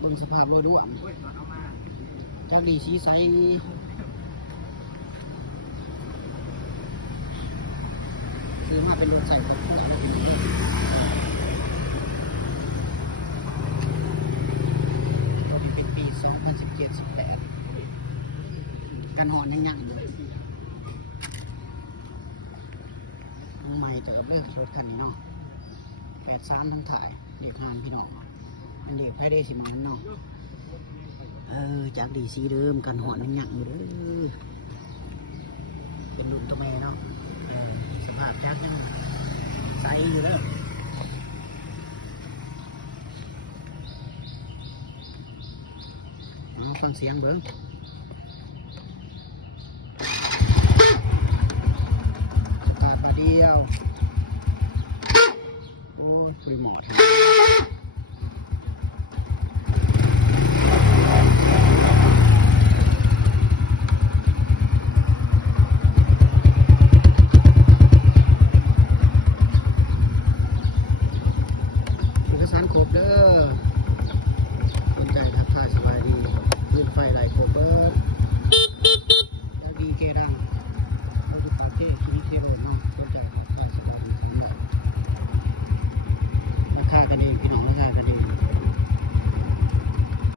เบิ่งสภาพรถด่วนจากดีสีใสซื้อมาเป็นรถใส่รถหลังเป็นปี 2017-18 กันหอนยังอยู่ใหม่แต่กับเลิกรถคันนี้เนาะ83ทั้งถ่ายเด็กหานพี่น้องเป็นเด็กแพ้ได้สิมันเนาะจากดีสีเดิมกันหอนยังอยู่เด้อเป็นรุ่นตัวแม่เนาะสภาพชักยังใสอยู่เด้อฟังเสียงเบิ้งสตาร์ทมาเดียวโอ้ยคุยหมอท